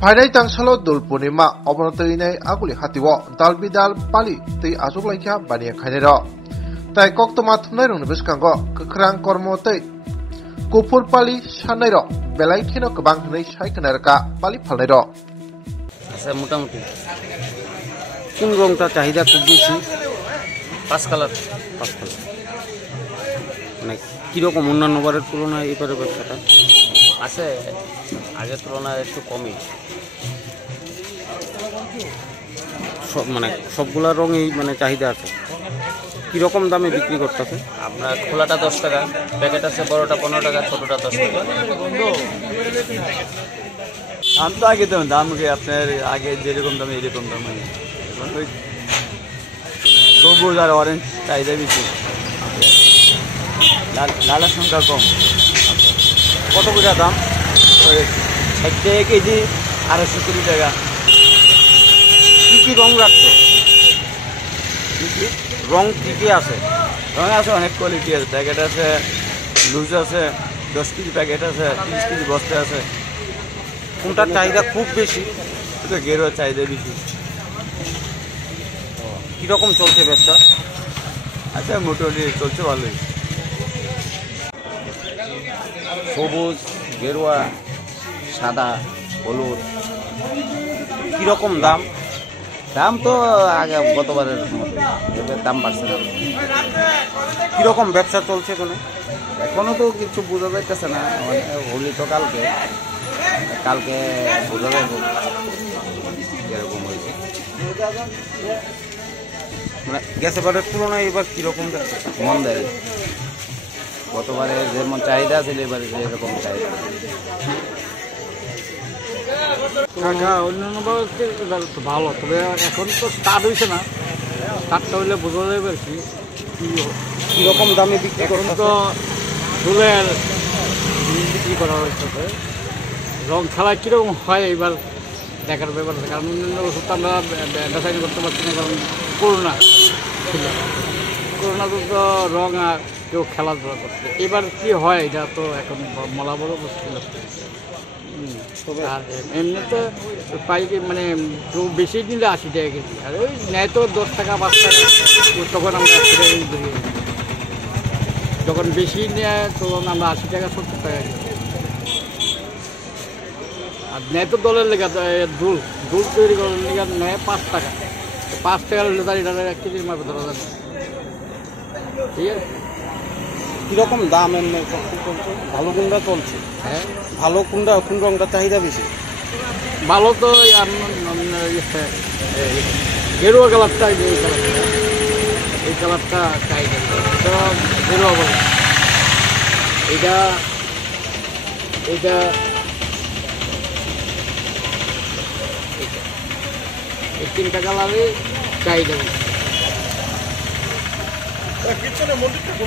Painai tangsalo dul punima obonotoinai aguli hatiwo dal bidal pali tei asuk laikha bania khainero tai koktoma thumnai rong biskango kwkrang kormo tei kufur pali sanai ro belai kheno kwbang hnai saikhnarka pali phalnai ro আচ্ছা মোটামুটি কোন রংটা চাহিদা খুব বেশি? পাঁচ colour মানে কীরকম অন্যান্য বারের তুলনায় এবারে ব্যবসাটা আছে আগের তুলনায় একটু কমই। সব মানে সবগুলা রঙেই মানে চাহিদা আছে। কীরকম দামে বিক্রি করতেছে? আপনার খোলাটা 10 টাকা, প্যাকেট আছে বড়টা 15 টাকা, ছোটটা 10 টাকা। দাম তো আগে দাম আপনার আগে যেরকম দামে এরকম দাম এখন ওই সবুজ আর অরেঞ্জ চাহিদা বেশি, লালের সংখ্যা কম। কত করে দাম? 60 টাকা কেজি, 220 টাকা। কী কী রং রাখছো? রং কী কী আছে? রঙ আছে অনেক কোয়ালিটি আছে, প্যাকেট আছে, লুজ আছে, 10 কেজি প্যাকেট আছে, 30 কেজি বস্তা আছে। কোনটার চাহিদা খুব বেশি? তো গেরুয়া চাহিদা বেশি। কীরকম চলছে ব্যবসা? আচ্ছা মোটামুটি চলছে ভালোই। সবুজ, গেরুয়া, সাদা, হলুদ, কীরকম দাম? দাম তো আগে গতবারের মতো, এবার দাম বাড়ছে না। কীরকম ব্যবসা চলছে কোনো? এখনো তো কিছু বোঝা যাইতেছে না, মানে হোলি তো কালকে বোঝা যাবে এরকম হয়েছে। মানে গেছেবারের তুলনায় এবার কীরকম ব্যবসা? মন দেয়, গতবারে যেমন চাহিদা ছিল এবারে এরকম চাহিদা। অন্যান্য ভালো, তবে এখন তো স্টার্ট হয়েছে না, স্টার্টটা হইলে বোঝা যাবে আর কি কীরকম দামে বিক্রি এখন করতে? তো ফুলের বিক্রি করা হয়েছে, রং খেলা কীরকম হয় এবার দেখার ব্যাপার আছে। কারণ অন্যান্য ওষুধ তো আমরা বেচাইনি করতে পারছি না, কারণ করোনা ছিল, করোনাতে তো রং আর কেউ খেলাধুলা করছে। এবার কি হয় এটা তো এখন বলা বড় মুশকিল। আর এমনিতে পাইকে মানে কেউ বেশি নিলে 80 টাকা কেজি, আর ওই নেয় তো 10 টাকা 5 টাকা, তখন আমরা 100 টাকা কেজি ধরি। যখন বেশি নেয় তখন আমরা 80 টাকা 70 টাকা কেজি। আর নেয় তো দলের লেগে দুল তৈরি করার লেগে নেয় 5 টাকা, 5 টাকা হলে তার এটা 1 কেজির মাপে ধরা যাবে। ঠিক আছে, কীরকম দাম এমনি চলছে? ভালো কোনটা চলছে? হ্যাঁ ভালো কোনটা, কোন রংটা চাহিদা বেশি? ভালো তো গেরুয়া কালারটা, এই কালারটা চাহিদা তো গেরুয়া বলে। এটা এই 3টা কালারে চাহিদা।